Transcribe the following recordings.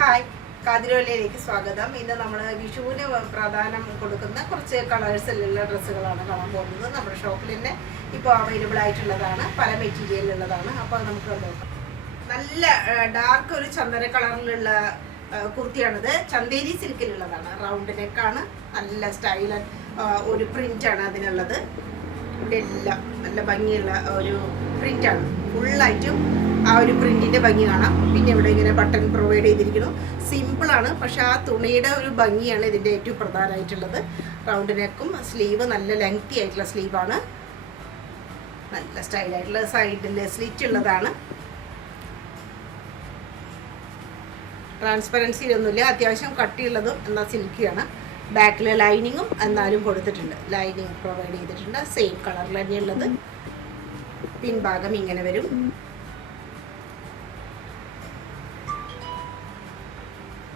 Hi, കാതിരോലയിലേക്ക് സ്വാഗതം. ഇന്ന് നമ്മൾ വിഷുവിന് പ്രാധാന്യം കൊടുക്കുന്ന കുറച്ച് കളേഴ്സിലുള്ള ഡ്രസ്സുകളാണ് കാണാൻ പോകുന്നത്. നമ്മുടെ ഷോപ്പിൽ തന്നെ ഇപ്പോൾ അവൈലബിൾ ആയിട്ടുള്ളതാണ്, പല മെറ്റീരിയലുള്ളതാണ്. അപ്പോൾ അത് നമുക്ക് നോക്കാം. നല്ല ഡാർക്ക് ഒരു ചന്ദന കളറിലുള്ള കുർത്തിയാണിത്. ചന്തേരി സിൽക്കിലുള്ളതാണ്. റൗണ്ട് നെക്കാണ്, നല്ല സ്റ്റൈൽ ഒരു പ്രിൻ്റാണ് അതിനുള്ളത്. ഇവിടെ എല്ലാം നല്ല ഭംഗിയുള്ള ഒരു പ്രിൻ്റാണ്. ഫുള്ളായിട്ടും ആ ഒരു പ്രിന്റിന്റെ ഭംഗി കാണാം. പിന്നെ ഇവിടെ ഇങ്ങനെ ബട്ടൺ പ്രൊവൈഡ് ചെയ്തിരിക്കുന്നു. സിമ്പിളാണ്, പക്ഷെ ആ തുണിയുടെ ഒരു ഭംഗിയാണ് ഇതിൻ്റെ ഏറ്റവും പ്രധാനമായിട്ടുള്ളത്. റൗണ്ട് നെക്കും സ്ലീവ് നല്ല ലെങ്തി ആയിട്ടുള്ള സ്ലീവാണ്, നല്ല സ്റ്റൈലായിട്ടുള്ള സൈഡിൽ സ്ലിറ്റ് ഉള്ളതാണ്. ട്രാൻസ്പെറൻസിയിലൊന്നുമില്ല, അത്യാവശ്യം കട്ടിയുള്ളതും എന്നാൽ സിൽക്കിയാണ്. ബാക്കിൽ ലൈനിങ്ങും എന്നാലും കൊടുത്തിട്ടുണ്ട്, ലൈനിങ് പ്രൊവൈഡ് ചെയ്തിട്ടുണ്ട്. സെയിം കളറിൽ തന്നെയുള്ളത്. പിൻഭാഗം ഇങ്ങനെ വരും.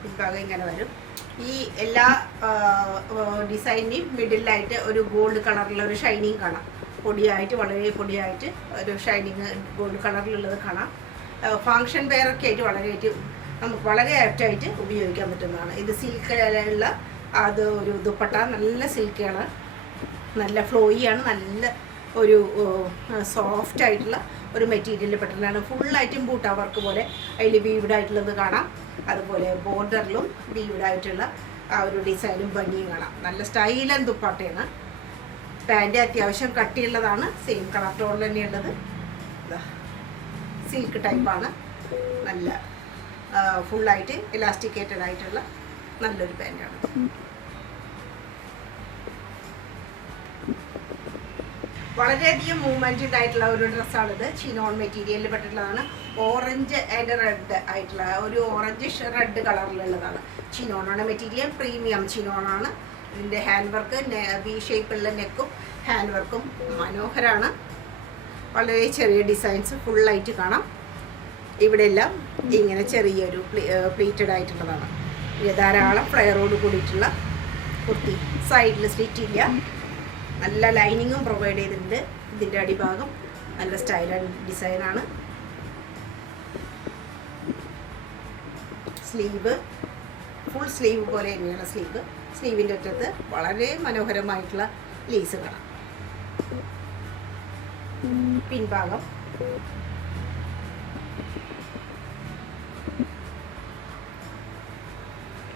പിൻഭാഗം ഇങ്ങനെ വരും. ഈ എല്ലാ ഡിസൈനിൻ്റെയും മിഡിലായിട്ട് ഒരു ഗോൾഡ് കളറിലുള്ള ഒരു ഷൈനിങ് കാണാം. പൊടിയായിട്ട്, വളരെ പൊടിയായിട്ട് ഒരു ഷൈനിങ് ഗോൾഡ് കളറിലുള്ളത് കാണാം. ഫങ്ഷൻ വെയറൊക്കെ ആയിട്ട് നമുക്ക് വളരെ ആപ്റ്റായിട്ട് ഉപയോഗിക്കാൻ പറ്റുന്നതാണ്. ഇത് സിൽക്കിലുള്ള അത് ഒരു ദുപ്പട്ട, നല്ല സിൽക്കാണ്, നല്ല ഫ്ലോയിയാണ്, നല്ല ഒരു സോഫ്റ്റ് ആയിട്ടുള്ള ഒരു മെറ്റീരിയലിൽ പെട്ടതാണ്. ഫുള്ളായിട്ടും ബൂട്ടാ വർക്ക് പോലെ അതിൽ വീവ്ഡ് ആയിട്ടുള്ളത് കാണാം. അതുപോലെ ബോർഡറിലും വീവ്ഡ് ആയിട്ടുള്ള ആ ഒരു ഡിസൈനും ഭംഗിയും കാണാം. നല്ല സ്റ്റൈലൻ ദുപ്പട്ടയാണ്. പാൻറ്റ് അത്യാവശ്യം കട്ടിയുള്ളതാണ്, സെയിം കളർ ടോണിൽ തന്നെയുള്ളത്. സിൽക്ക് ടൈപ്പാണ്, നല്ല ഫുള്ളായിട്ട് ഇലാസ്റ്റിക്കേറ്റഡ് ആയിട്ടുള്ള നല്ലൊരു പാൻറ്റാണ്. വളരെയധികം മൂവ്മെൻറ്റഡ് ആയിട്ടുള്ള ഒരു ഡ്രസ്സാണിത്. ചിനോൺ മെറ്റീരിയലിൽ പെട്ടിട്ടുള്ളതാണ്. ഓറഞ്ച് ആൻഡ് റെഡ് ആയിട്ടുള്ള ഒരു ഓറഞ്ചിഷ് റെഡ് കളറിലുള്ളതാണ്. ചിനോണാണ് മെറ്റീരിയൽ, പ്രീമിയം ചിനോണാണ്. ഇതിൻ്റെ ഹാൻഡ് വർക്ക്, വി ഷേപ്പുള്ള നെക്കും ഹാൻഡ് വർക്കും മനോഹരമാണ്. വളരെ ചെറിയ ഡിസൈൻസ് ഫുള്ളായിട്ട് കാണാം. ഇവിടെ എല്ലാം ഇങ്ങനെ ചെറിയൊരു പ്ലീറ്റഡ് ആയിട്ടുള്ളതാണ്. ധാരാളം ഫ്ലെയറോട് കൂടിയിട്ടുള്ള കുർത്തി. സൈഡിൽ സ്ലിറ്റ് ഇല്ല, നല്ല ലൈനിങ്ങും പ്രൊവൈഡ് ചെയ്തിട്ടുണ്ട്. ഇതിൻ്റെ അടിഭാഗം നല്ല സ്റ്റൈൽ ആൻഡ് ഡിസൈനാണ്. സ്ലീവ് ഫുൾ സ്ലീവ് പോലെ തന്നെയാണ് സ്ലീവ്. സ്ലീവിൻ്റെ അറ്റത്ത് വളരെ മനോഹരമായിട്ടുള്ള ലേസ് കാണാം. പിൻഭാഗം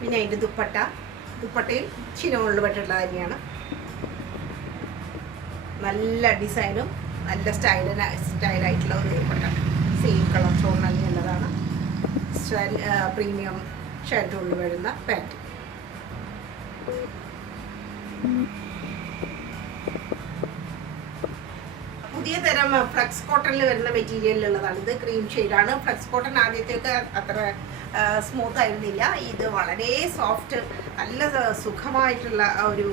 പിന്നെ അതിൻ്റെ ദുപ്പട്ടയും ചിനോണിൽ പെട്ടിട്ടുള്ളത് തന്നെയാണ്. നല്ല ഡിസൈനും നല്ല സ്റ്റൈലായിട്ടുള്ള ഒരു ദുപ്പട്ട. സെയിം കളർ ടോൺ നല്ലതാണ്. പ്രീമിയം ഷർട്ടുള്ളിൽ വരുന്ന പാൻറ്റ്. പുതിയ തരം ഫ്ലക്സ് കോട്ടണിൽ വരുന്ന മെറ്റീരിയലിലുള്ളതാണ്. ഇത് ക്രീം ഷെയ്ഡാണ്. ഫ്ലക്സ് കോട്ടൺ ആദ്യത്തേക്ക് അത്ര സ്മൂത്ത് ആയിരുന്നില്ല. ഇത് വളരെ സോഫ്റ്റ്, നല്ല സുഖമായിട്ടുള്ള ഒരു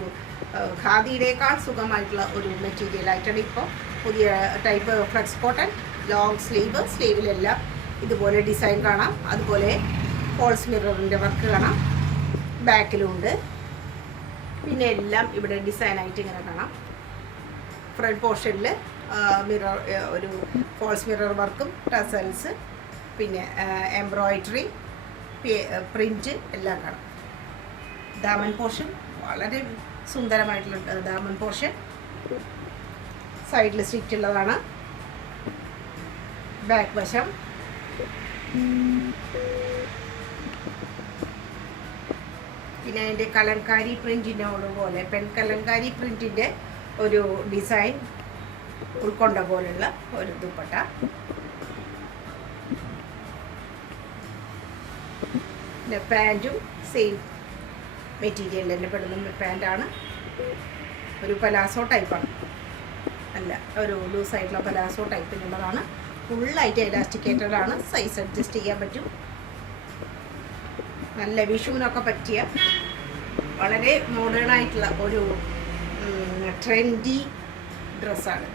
ഖാദിയുടേക്കാൾ സുഖമായിട്ടുള്ള ഒരു മെറ്റീരിയലായിട്ടാണ് ഇപ്പോൾ പുതിയ ടൈപ്പ് ഫ്ലക്സ് കോട്ടൺ. ലോങ് സ്ലീവിലെല്ലാം ഇതുപോലെ ഡിസൈൻ കാണാം. അതുപോലെ ഫോൾസ് മിററിൻ്റെ വർക്ക് കാണാം. ബാക്കിലും ഉണ്ട്. പിന്നെ എല്ലാം ഇവിടെ ഡിസൈനായിട്ട് ഇങ്ങനെ കാണാം. ഫ്രണ്ട് പോർഷനിൽ മിറർ, ഒരു ഫോൾസ് മിറർ വർക്കും ടസൽസ്, പിന്നെ എംബ്രോയിഡറി, പ്രിൻറ്റ് എല്ലാം കാണാം. ദാമൻ പോർഷൻ വളരെ സുന്ദരമായിട്ടുള്ള ദാമൻ പോർഷൻ. സൈഡിൽ സ്റ്റിച്ച് ഉള്ളതാണ്. ബാക്ക് വശം പിന്നെ അതിൻ്റെ കലങ്കാരി പ്രിൻറ്റിനോട് പോലെ കലങ്കാരി പ്രിൻറ്റിൻ്റെ ഒരു ഡിസൈൻ ഉൾക്കൊണ്ട പോലുള്ള ഒരു ദുപ്പട്ട. പിന്നെ പാൻറ്റും സെയിം മെറ്റീരിയൽ തന്നെ പെടുന്ന പാൻറ്റാണ്. ഒരു പലാസോ ടൈപ്പാണ്, അല്ല ഒരു ലൂസായിട്ടുള്ള പലാസോ ടൈപ്പിലുള്ളതാണ്. ഫുള്ളായിട്ട് എലാസ്റ്റിക്കേറ്റഡ് ആണ്. സൈസ് അഡ്ജസ്റ്റ് ചെയ്യാൻ പറ്റും. നല്ല വിഷുവിനൊക്കെ പറ്റിയ വളരെ മോഡേൺ ആയിട്ടുള്ള ഒരു ട്രെൻഡി ഡ്രസ്സാണ്.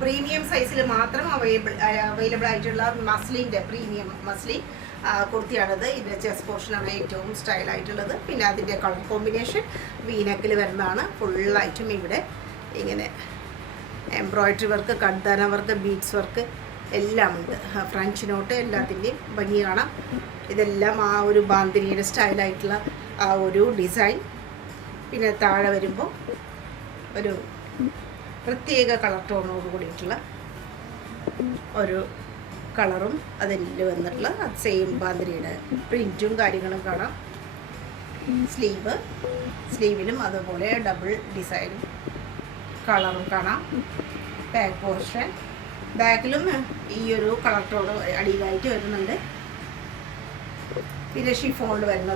പ്രീമിയം സൈസിൽ മാത്രം അവൈലബിൾ ആയിട്ടുള്ള മസ്ലിൻ്റെ പ്രീമിയം മസ്ലിൻ കുർത്തിയാണിത്. ഇതിൻ്റെ ചെസ്റ്റ് പോർഷനാണ് ഏറ്റവും സ്റ്റൈലായിട്ടുള്ളത്. പിന്നെ അതിൻ്റെ കളർ കോമ്പിനേഷൻ വീനക്കിൽ വരുന്നതാണ്. ഫുള്ളായിട്ടും ഇവിടെ ഇങ്ങനെ എംബ്രോയിഡറി വർക്ക്, കഡ്ദാന വർക്ക്, ബീഡ്സ് വർക്ക് എല്ലാം ഉണ്ട്. ഫ്രഞ്ച് നോട്ട് എല്ലാത്തിൻ്റെയും ഭംഗി കാണാം. ഇതെല്ലാം ആ ഒരു ബാന്തിനിയുടെ സ്റ്റൈലായിട്ടുള്ള ആ ഒരു ഡിസൈൻ. പിന്നെ താഴെ വരുമ്പോൾ ഒരു പ്രത്യേക കളർ ടോണോട് കൂടിയിട്ടുള്ള ഒരു കളറും അതിൽ വന്നിട്ടുള്ള സെയിം ബാന്തിനിയുടെ പ്രിൻറ്റും കാര്യങ്ങളും കാണാം. സ്ലീവിലും അതുപോലെ ഡബിൾ ഡിസൈനും കളറും കാണാം. ബാക്ക് പോർഷൻ ബാക്കിലും ഈ ഒരു കളർ ടോൺ അടിയിലായിട്ട് വരുന്നുണ്ട്. പിന്നെ ഷിഫോണിൽ വരുന്ന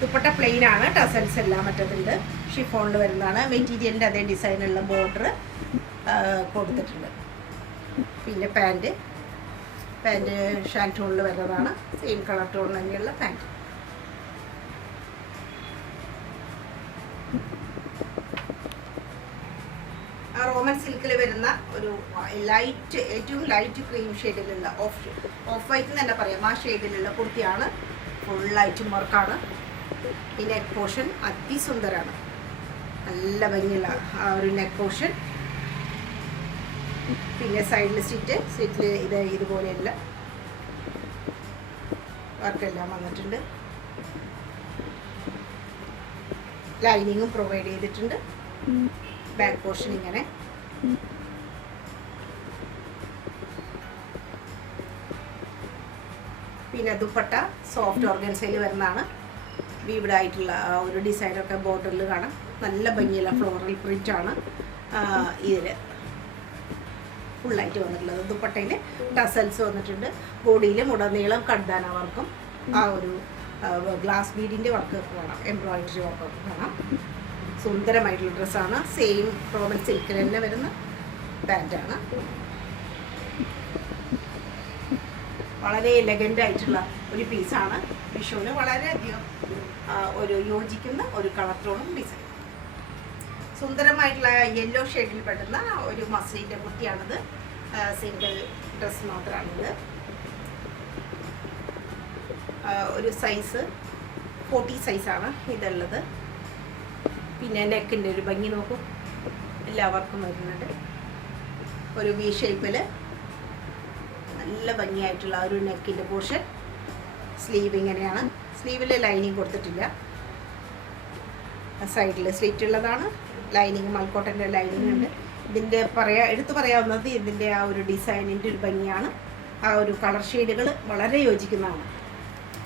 ദുപ്പട്ട പ്ലെയിൻ ആണ്, ടസൽസ് എല്ലാം മറ്റതുണ്ട്. ഷിഫോണിൽ വരുന്നതാണ്. മെറ്റീരിയലിൻ്റെ അതേ ഡിസൈനുള്ള ബോർഡർ കൊടുത്തിട്ടുണ്ട്. പിന്നെ പാൻറ്റ് ഷാൻറ്റോണിൽ വരുന്നതാണ്. സെയിം കളർ ടോൺ തന്നെയുള്ള പാൻറ്റ്. റോമൻ സിൽക്കിൽ വരുന്ന ഒരു ഏറ്റവും ലൈറ്റ് ക്രീം ഷെയ്ഡിലുള്ള ഓഫ് വൈറ്റ് എന്ന് തന്നെ പറയാം, ആ ഷെയ്ഡിലുള്ള കുർത്തിയാണ്. ഫുള്ളായിട്ടും വർക്കാണ്. ഈ നെക്ക് പോർഷൻ അതിസുന്ദരമാണ്, നല്ല ഭംഗിയുള്ള ആ ഒരു നെക്ക് പോർഷൻ. പിന്നെ സൈഡിൽ സ്റ്റിറ്റിൽ ഇതുപോലെയല്ല വർക്കെല്ലാം വന്നിട്ടുണ്ട്. ലൈനിങ്ങും പ്രൊവൈഡ് ചെയ്തിട്ടുണ്ട്. ബാക്ക് പോർഷൻ ഇങ്ങനെ. പിന്നെ ദുപ്പട്ട സോഫ്റ്റ് ഓർഗൻസയിൽ വരുന്നതാണ്. വീവ്ഡ് ആയിട്ടുള്ള ഒരു ഡിസൈനൊക്കെ ബോർഡറിൽ കാണാം. നല്ല ഭംഗിയുള്ള ഫ്ലോറൽ പ്രിൻ്റാണ് ഇതിൽ ഫുള്ളായിട്ട് വന്നിട്ടുള്ളത്. ദുപ്പട്ടയിൽ ടസൽസ് വന്നിട്ടുണ്ട്. ബോഡിയിലും ഉടനീളം കഡ്ദാന വർക്കും ആ ഒരു ഗ്ലാസ് ബീഡിൻ്റെ വർക്ക് കാണാം, എംബ്രോയിഡറി വർക്കൊക്കെ കാണാം. സുന്ദരമായിട്ടുള്ള ഡ്രസ്സാണ്. സെയിം റോമൻ സിൽക്കിൽ തന്നെ വരുന്ന പാൻറ്റാണ്. വളരെ എലഗൻ്റ് ആയിട്ടുള്ള ഒരു പീസാണ്. വിഷുവിന് വളരെയധികം ഒരു യോജിക്കുന്ന ഒരു കളർ ടോണും ഡിസൈൻ. സുന്ദരമായിട്ടുള്ള യെല്ലോ ഷെയ്ഡിൽ പെടുന്ന ഒരു മസ്ലിൻ്റെ കുർത്തിയാണിത്. Single dress മാത്രമാണിത്. ഒരു സൈസ് 40 സൈസാണ് ഇതുള്ളത്. പിന്നെ നെക്കിൻ്റെ ഒരു ഭംഗി നോക്കും, എല്ലാവർക്കും വരുന്നുണ്ട്. ഒരു വി ഷേപ്പിൽ നല്ല ഭംഗിയായിട്ടുള്ള ഒരു നെക്കിൻ്റെ പോർഷൻ. സ്ലീവ് ഇങ്ങനെയാണ്. സ്ലീവിൽ ലൈനിങ് കൊടുത്തിട്ടില്ല. സൈഡിൽ സ്ലിറ്റ് ഉള്ളതാണ്. ലൈനിങ് മൽക്കോട്ടൻ്റെ ലൈനിങ് ഉണ്ട്. ഇതിൻ്റെ എടുത്തു പറയാവുന്നത് ഇതിൻ്റെ ആ ഒരു ഡിസൈനിൻ്റെ ഒരു ഭംഗിയാണ്. ആ ഒരു കളർ ഷെയ്ഡുകൾ വളരെ യോജിക്കുന്നതാണ്.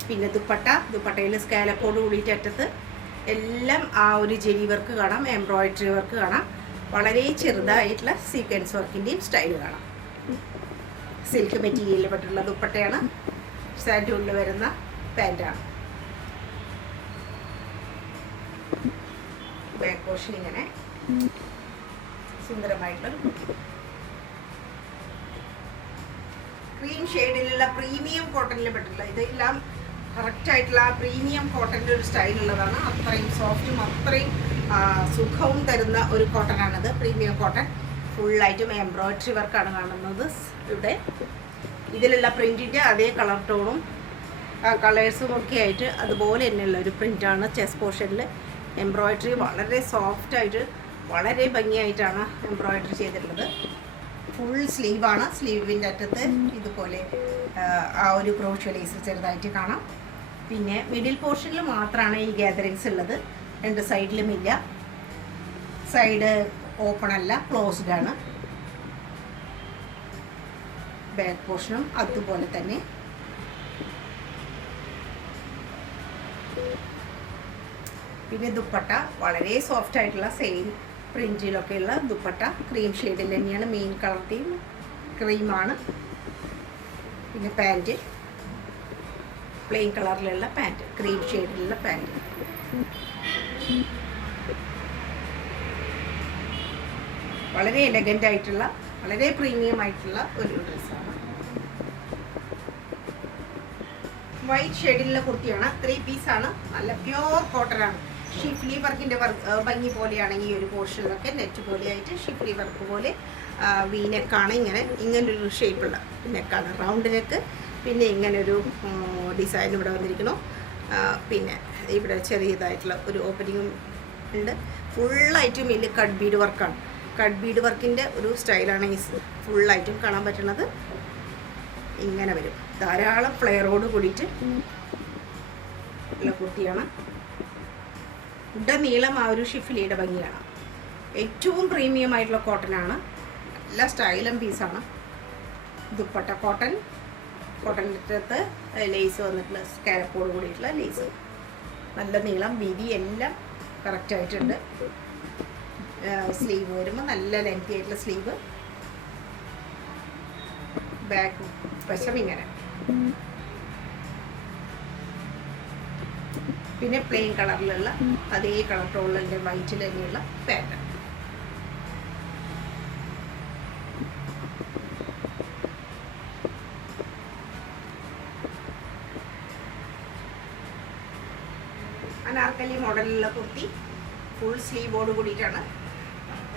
പിന്നെ ദുപ്പട്ടയിൽ സ്കാലപ്പോട് കൂടിയിട്ട് അറ്റത്ത് എല്ലാം ആ ഒരു ജെരി വർക്ക് കാണാം, എംബ്രോയിഡറി വർക്ക് കാണാം. വളരെ ചെറുതായിട്ടുള്ള സീക്വൻസ് വർക്കിൻ്റെയും സ്റ്റൈൽ കാണാം. സിൽക്ക് മെറ്റീരിയലിൽ പെട്ടുള്ള ദുപ്പട്ടയാണ്. സാൻഡൂണിൽ വരുന്ന പാൻറ്റാണ്. ബാക്ക് പോർഷൻ ഇങ്ങനെ സുന്ദരമായിട്ടുള്ള ക്രീം ഷെയ്ഡിലുള്ള പ്രീമിയം കോട്ടണിൽ പെട്ടിട്ടുള്ള ഇതെല്ലാം കറക്റ്റായിട്ടുള്ള ആ പ്രീമിയം കോട്ടൻ്റെ ഒരു സ്റ്റൈലുള്ളതാണ്. അത്രയും സോഫ്റ്റും അത്രയും സുഖവും തരുന്ന ഒരു കോട്ടനാണിത്. പ്രീമിയം കോട്ടൺ ഫുള്ളായിട്ടും എംബ്രോയിഡറി വർക്കാണ് കാണുന്നത്. ഇവിടെ ഇതിലുള്ള പ്രിൻറ്റിൻ്റെ അതേ കളർ ടോണും കളേഴ്സും ഒക്കെ ആയിട്ട് അതുപോലെ തന്നെയുള്ള ഒരു പ്രിൻ്റാണ്. ചെസ്റ്റ് പോർഷനിൽ എംബ്രോയിഡറി വളരെ സോഫ്റ്റായിട്ട് വളരെ ഭംഗിയായിട്ടാണ് എംബ്രോയിഡറി ചെയ്തിട്ടുള്ളത്. ഫുൾ സ്ലീവാണ്. സ്ലീവിൻ്റെ അറ്റത്ത് ഇതുപോലെ ആ ഒരു ക്രോഷ്യോ ലേസ് ചെറുതായിട്ട് കാണാം. പിന്നെ മിഡിൽ പോർഷനിൽ മാത്രമാണ് ഈ ഗ്യാതറിങ്സ് ഉള്ളത്. രണ്ട് സൈഡിലും ഇല്ല. സൈഡ് ഓപ്പൺ അല്ല, ക്ലോസ്ഡ് ആണ്. ബാക്ക് പോർഷനും അതുപോലെ തന്നെ. പിന്നെ ദുപ്പട്ട വളരെ സോഫ്റ്റ് ആയിട്ടുള്ള സെയിം പ്രിൻറ്റിലൊക്കെയുള്ള ദുപ്പട്ട. ക്രീം ഷെയ്ഡിൽ തന്നെയാണ്. മെയിൻ കളർ തീം ക്രീമാണ്. പിന്നെ പാൻറ്റ് പ്ലെയിൻ കളറിലുള്ള പാൻറ്റ്, ക്രീം ഷെയ്ഡിലുള്ള പാൻറ്റ്. വളരെ എലഗൻ്റ് ആയിട്ടുള്ള വളരെ പ്രീമിയം ആയിട്ടുള്ള ഒരു ഡ്രസ്സാണ്. വൈറ്റ് ഷെയ്ഡിലുള്ള കുർത്തിയാണ്. 3 പീസാണ്. നല്ല പ്യോർ കോട്ടനാണ്. ഷിഫ്ലി വർക്കിൻ്റെ ഭംഗി പോലെയാണ് ഈ ഒരു പോർഷനിലൊക്കെ. നെറ്റ് പോലെയായിട്ട് ഷിഫ്ലി വർക്ക് പോലെ വി നെക്കാണ്. ഇങ്ങനൊരു ഷേപ്പുള്ള നെക്കാണ്, റൗണ്ട് നെക്ക്. പിന്നെ ഇങ്ങനൊരു ഡിസൈൻ ഇവിടെ വന്നിരിക്കുന്നു. പിന്നെ ഇവിടെ ചെറിയതായിട്ടുള്ള ഒരു ഓപ്പണിങ്ങും ഉണ്ട്. ഫുള്ളായിട്ടും ഇതിൽ കട്ട് ബീഡ് വർക്കാണ്. കട്ട് ബീഡ് വർക്കിൻ്റെ ഒരു സ്റ്റൈലാണ് ഈ ഫുള്ളായിട്ടും കാണാൻ പറ്റുന്നത്. ഇങ്ങനെ വരും, ധാരാളം ഫ്ലെയറോട് കൂടിയിട്ട് ഉള്ള കുർത്തിയാണ്. നീളം ആ ഒരു ഷിഫിലിയുടെ ഭംഗിയാണ്. ഏറ്റവും പ്രീമിയം ആയിട്ടുള്ള കോട്ടനാണ്, നല്ല സ്റ്റൈലം പീസാണ്. ദുപ്പട്ട കോട്ടൻ്റെ അകത്ത് ലേസ് വന്നിട്ടുള്ള സ്കാലപ്പോട് കൂടിയിട്ടുള്ള ലേസ്, നല്ല നീളം വീതി എല്ലാം കറക്റ്റായിട്ടുണ്ട്. സ്ലീവ് വരുമ്പോൾ നല്ല ലെങ്തി ആയിട്ടുള്ള സ്ലീവ്, ബാക്ക് വശം ഇങ്ങനെ, പിന്നെ പ്ലെയിൻ കളറിലുള്ള അതേ കളർ ടോണിലെ വൈറ്റിൽ തന്നെയുള്ള പാറ്റേൺ. അനാർക്കലി മോഡലിലുള്ള കുർത്തി ഫുൾ സ്ലീവോട് കൂടിയിട്ടാണ്.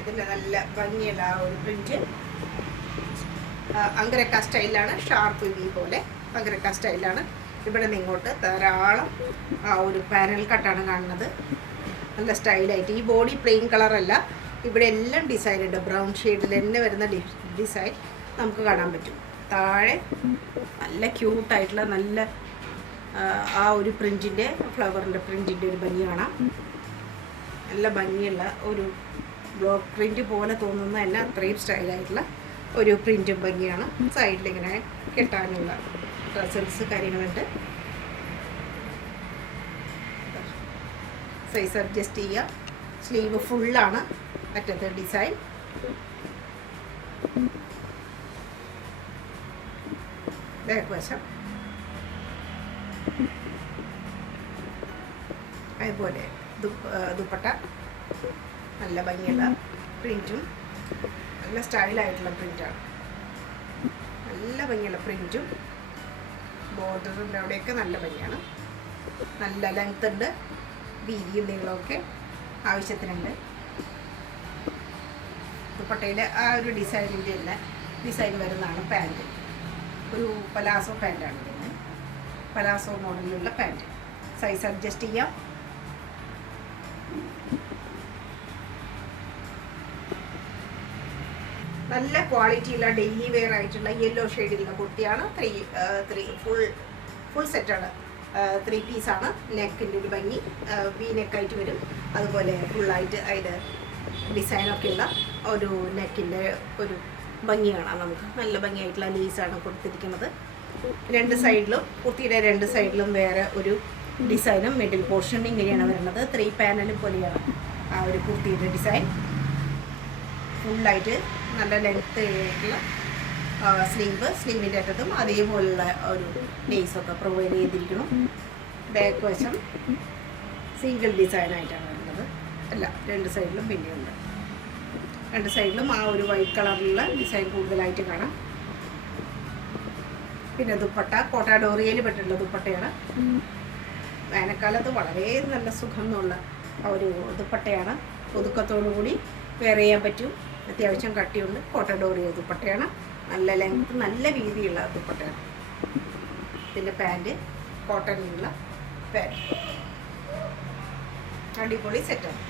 ഇതിൻ്റെ നല്ല ഭംഗിയുള്ള ആ ഒരു പ്രിൻറ്റ് അങ്കരക്ക സ്റ്റൈലാണ്, ഷാർപ്പ് വി പോലെ അങ്കരക്ക സ്റ്റൈലാണ്. ഇവിടെ നിന്ന് ഇങ്ങോട്ട് ധാരാളം ആ ഒരു പാനൽ കട്ടാണ് കാണുന്നത്, നല്ല സ്റ്റൈലായിട്ട്. ഈ ബോഡി പ്ലെയിൻ കളറല്ല, ഇവിടെ എല്ലാം ഡിസൈൻ ഉണ്ട്. ബ്രൗൺ ഷെയ്ഡിൽ തന്നെ വരുന്ന ഡിസൈൻ നമുക്ക് കാണാൻ പറ്റും. താഴെ നല്ല ക്യൂട്ടായിട്ടുള്ള നല്ല ആ ഒരു പ്രിൻറ്റിൻ്റെ ഫ്ലവറിൻ്റെ പ്രിൻറ്റിൻ്റെ ഒരു ഭംഗി കാണാം. നല്ല ഭംഗിയുള്ള ഒരു ബ്ലോക്ക് പ്രിൻറ്റ് പോലെ തോന്നുന്ന തന്നെ അത്രയും സ്റ്റൈലായിട്ടുള്ള ഒരു പ്രിൻറ്റും ഭംഗിയാണ്. സൈഡിലിങ്ങനെ കെട്ടാനുള്ള ടസൽസ് കാര്യങ്ങളുണ്ട്. സൈസ് അഡ്ജസ്റ്റ് ചെയ്യുക. സ്ലീവ് ഫുള്ളാണ്, അറ്റത്തെ ഡിസൈൻ. ബാക്ക് വശം അതുപോലെ ദുപ്പട്ട നല്ല ഭംഗിയുള്ള പ്രിൻറ്റും നല്ല സ്റ്റൈലായിട്ടുള്ള പ്രിൻ്റാണ്. നല്ല ഭംഗിയുള്ള പ്രിൻറ്റും ബോർഡറിൻ്റെ അവിടെയൊക്കെ നല്ല ഭംഗിയാണ്. നല്ല ലെങ്ത് ഉണ്ട്, വീതിയും നീളമൊക്കെ ആവശ്യത്തിനുണ്ട്. ദുപ്പട്ടയിൽ ആ ഒരു ഡിസൈനിൻ്റെ തന്നെ ഡിസൈൻ വരുന്നതാണ് പാൻറ്റ്. ഒരു പലാസോ പാൻറ്റാണ് ഇതിന്, പലാസോ മോഡലിലുള്ള പാൻറ്റ്. സൈസ് അഡ്ജസ്റ്റ് ചെയ്യാം. നല്ല ക്വാളിറ്റിയുള്ള ഡെയിലി വെയർ ആയിട്ടുള്ള യെല്ലോ ഷെയ്ഡിലുള്ള കുർത്തിയാണ്. ഫുൾ സെറ്റാണ്. 3 പീസാണ്. നെക്കിൻ്റെ ഒരു ഭംഗി വി നെക്കായിട്ട് വരും. അതുപോലെ ഫുള്ളായിട്ട് അതിൽ ഡിസൈനൊക്കെ ഉള്ള ഒരു നെക്കിൻ്റെ ഒരു ഭംഗി കാണാം നമുക്ക്. നല്ല ഭംഗിയായിട്ടുള്ള ലേസാണ് കൊടുത്തിരിക്കുന്നത്. രണ്ട് സൈഡിലും കുർത്തിയുടെ രണ്ട് സൈഡിലും വേറെ ഒരു ഡിസൈനും മിഡിൽ പോർഷൻ ഇങ്ങനെയാണ് വരുന്നത്. 3 പാനൽ പോലെയാണ് ആ ഒരു കുർത്തിയുടെ ഡിസൈൻ. ഫുള്ളായിട്ട് നല്ല ലെങ്ത് ആയിട്ടുള്ള സ്ലീവിൻ്റെ അറ്റത്തും അതേപോലുള്ള ഒരു ലേസൊക്കെ പ്രൊവൈഡ് ചെയ്തിരിക്കണം. ബാക്ക് വശം സിംഗിൾ ഡിസൈനായിട്ടാണ് വരുന്നത്. അല്ല, രണ്ട് സൈഡിലും പിന്നെയുണ്ട്. രണ്ട് സൈഡിലും ആ ഒരു വൈറ്റ് കളറിലുള്ള ഡിസൈൻ കൂടുതലായിട്ട് കാണാം. പിന്നെ ദുപ്പട്ട കോട്ടാഡോറിയയിൽ പെട്ടിട്ടുള്ള ദുപ്പട്ടയാണ്. വേനൽക്കാലത്ത് വളരെ നല്ല സുഖം എന്നുള്ള ഒരു ദുപ്പട്ടയാണ്. ഒതുക്കത്തോടു കൂടി വെയർ ചെയ്യാൻ പറ്റും. അത്യാവശ്യം കട്ടിയുണ്ട്. കോട്ടാഡോറിയ ദുപ്പട്ടയാണ്. നല്ല ലെങ്ത് നല്ല വീതിയുള്ള ദുപ്പട്ടയാണ്. പിന്നെ പാൻറ്റ് കോട്ടണിലുള്ള പാൻറ്റ്, അടിപൊളി സെറ്റാണ്.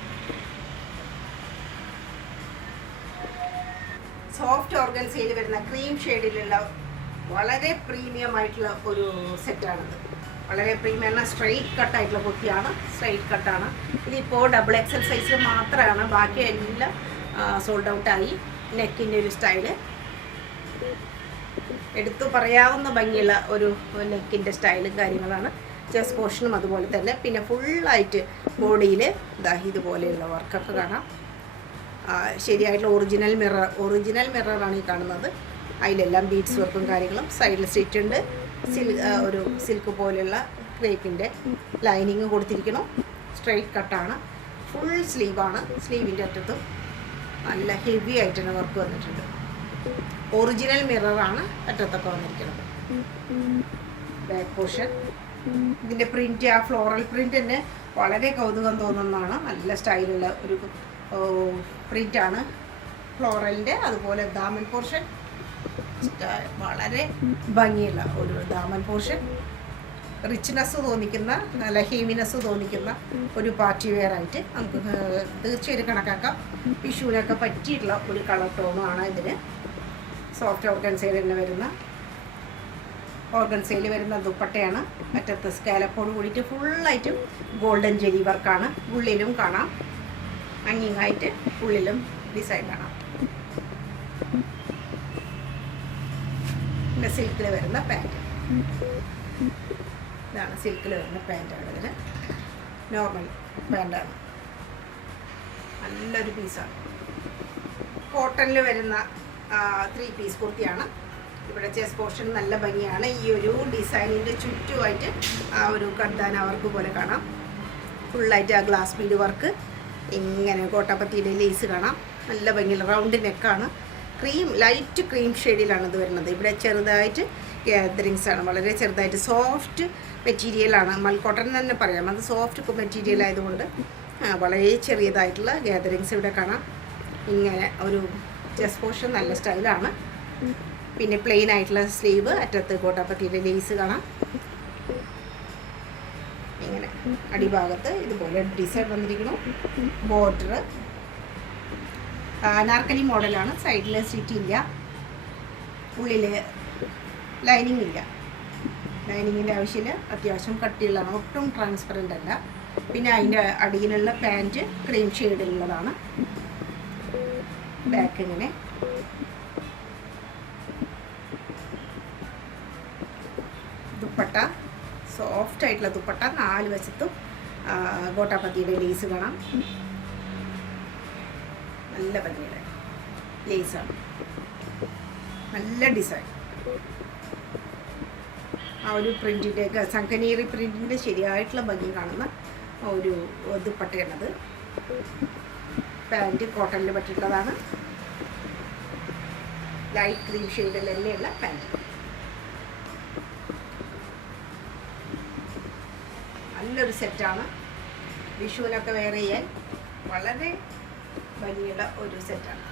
സോഫ്റ്റ് ഓർഗൻസയിൽ വരുന്ന ക്രീം ഷെയ്ഡിലുള്ള വളരെ പ്രീമിയം ആയിട്ടുള്ള ഒരു സെറ്റാണിത്. വളരെ പ്രീമിയം എന്നാൽ സ്ട്രെയിറ്റ് കട്ടായിട്ടുള്ള കുർത്തിയാണ്. സ്ട്രെയിറ്റ് കട്ടാണ്. ഇതിപ്പോൾ ഡബിൾ XL സൈസിൽ മാത്രമാണ്. ബാക്കി എല്ലാം സോൾഡ് ഔട്ടായി. നെക്കിൻ്റെ ഒരു സ്റ്റൈല് എടുത്തു പറയാവുന്ന ഭംഗിയുള്ള ഒരു നെക്കിൻ്റെ സ്റ്റൈലും കാര്യങ്ങളാണ്. ചെസ്റ്റ് പോർഷനും അതുപോലെ തന്നെ. പിന്നെ ഫുള്ളായിട്ട് ബോഡിയിൽ ഇതുപോലെയുള്ള വർക്കൊക്കെ കാണാം. ശരിയായിട്ടുള്ള ഒറിജിനൽ മിററാണ് ഈ കാണുന്നത്. അതിലെല്ലാം ബീഡ്സ് വർക്കും കാര്യങ്ങളും. സൈഡിൽ സ്റ്റിച്ച് ഉണ്ട്. ഒരു സിൽക്ക് പോലെയുള്ള ക്രേപ്പിൻ്റെ ലൈനിങ് കൊടുത്തിരിക്കണം. സ്ട്രെയിറ്റ് കട്ടാണ്. ഫുൾ സ്ലീവാണ്. സ്ലീവിൻ്റെ അറ്റത്തും നല്ല ഹെവി ആയിട്ടാണ് വർക്ക് വന്നിട്ടുണ്ട്. ഒറിജിനൽ മിററാണ് അറ്റത്തൊക്കെ വന്നിരിക്കുന്നത്. ബാക്ക് പോർഷൻ ഇതിൻ്റെ പ്രിൻറ്റ്, ആ ഫ്ലോറൽ പ്രിൻറ്റ് തന്നെ വളരെ കൗതുകം തോന്നുന്നതാണ്. നല്ല സ്റ്റൈലുള്ള ഒരു പ്രിൻ്റാണ് ഫ്ലോറലിൻ്റെ. അതുപോലെ ദാമൻ പോർഷൻ വളരെ ഭംഗിയുള്ള ഒരു ദാമൻ പോർഷൻ. റിച്ച്നെസ് തോന്നിക്കുന്ന, നല്ല ഹെവിനെസ് തോന്നിക്കുന്ന ഒരു പാർട്ടി വെയർ ആയിട്ട് നമുക്ക് തീർച്ചയായിട്ടും കണക്കാക്കാം. വിഷുവിനൊക്കെ പറ്റിയിട്ടുള്ള ഒരു കളർ ടോണുമാണ് ഇതിന്. സോഫ്റ്റ് ഓർഗൻസയിൽ തന്നെ വരുന്ന ഓർഗൻസയിൽ വരുന്ന ദുപ്പട്ടയാണ്. അറ്റത്ത് സ്കാലപ്പോട് കൂടിയിട്ട് ഫുള്ളായിട്ടും ഗോൾഡൻ ജെരി വർക്കാണ്. ഉള്ളിലും കാണാം, അങ്ങിങ്ങായിട്ട് ഉള്ളിലും ഡിസൈൻ കാണാം. പിന്നെ സിൽക്കിൽ വരുന്ന പാൻറ്റ്, ഇതാണ് സിൽക്കിൽ വരുന്ന പാൻറ്റാണ്. ഇതിന് നോർമൽ പാൻറ്റാണ്, നല്ലൊരു പീസാണ്. കോട്ടണിൽ വരുന്ന 3 പീസ് കുർത്തിയാണ്. ഇവിടെ ചെസ്റ്റ് പോർഷൻ നല്ല ഭംഗിയാണ്. ഈ ഒരു ഡിസൈനിൻ്റെ ചുറ്റുമായിട്ട് ആ ഒരു കർദാന വർക്ക് പോലെ കാണാം. ഫുള്ളായിട്ട് ആ ഗ്ലാസ് ബീഡ് വർക്ക്, ഇങ്ങനെ കോട്ടാപ്പത്തിയുടെ ലേസ് കാണാം. നല്ല ഭംഗിയുള്ള റൗണ്ട് നെക്കാണ്. ലൈറ്റ് ക്രീം ഷെയ്ഡിലാണ് ഇത് വരുന്നത്. ഇവിടെ ചെറുതായിട്ട് ഗ്യാദറിങ്സ് ആണ്, വളരെ ചെറുതായിട്ട്. സോഫ്റ്റ് മെറ്റീരിയലാണ്, മൽക്കോട്ടൺ തന്നെ പറയാം. അത് സോഫ്റ്റ് മെറ്റീരിയൽ ആയതുകൊണ്ട് വളരെ ചെറിയതായിട്ടുള്ള ഗ്യാദറിങ്സ് ഇവിടെ കാണാം. ഇങ്ങനെ ഒരു ചെസ്റ്റ് പോർഷൻ നല്ല സ്റ്റൈലാണ്. പിന്നെ പ്ലെയിൻ ആയിട്ടുള്ള സ്ലീവ്, അറ്റത്ത് കോട്ടാപ്പത്തിയുടെ ലേസ് കാണാം. ഇങ്ങനെ അടിഭാഗത്ത് ഇതുപോലെ ഡിസൈൻ വന്നിരിക്കുന്നു. ബോർഡർ അനാർക്കലി മോഡലാണ്. സൈഡിൽ സ്റ്റിച്ച് ഇല്ല, ഉള്ളിൽ ലൈനിങ് ഇല്ല. ലൈനിങ്ങിൻ്റെ ആവശ്യമില്ല. അത്യാവശ്യം കട്ടിയുള്ളതാണ്, ഒട്ടും ട്രാൻസ്പെറൻ്റ് അല്ല. പിന്നെ അതിൻ്റെ അടിയിലുള്ള പാൻറ്റ് ക്രീം ഷെയ്ഡിലുള്ളതാണ്. ബാക്ക് ഇങ്ങനെ ദുപ്പട്ട, സോഫ്റ്റ് ആയിട്ടുള്ള ദുപ്പട്ട. 4 വശത്തും ഗോട്ടാപ്പത്തിയുടെ ലേസ് കാണാം. നല്ല ഭംഗിയുടെ ലേസാണ്, നല്ല ഡിസൈൻ. ആ ഒരു പ്രിൻറ്റിൻ്റെയൊക്കെ സംഖനീറി പ്രിൻറ്റിൻ്റെ ശരിയായിട്ടുള്ള ഭംഗി കാണുന്ന ഒരു ദുപ്പട്ടയാണത്. പാൻറ്റ് കോട്ടണിൽ പറ്റിയിട്ടുള്ളതാണ്. ലൈറ്റ് ക്രീം ഷെയ്ഡിൽ തന്നെയുള്ള പാൻറ്റ്. നല്ലൊരു സെറ്റാണ്. വിഷുവിനൊക്കെ വെയർ ചെയ്യാൻ വളരെ ഭംഗിയുള്ള ഒരു സെറ്റാണ്.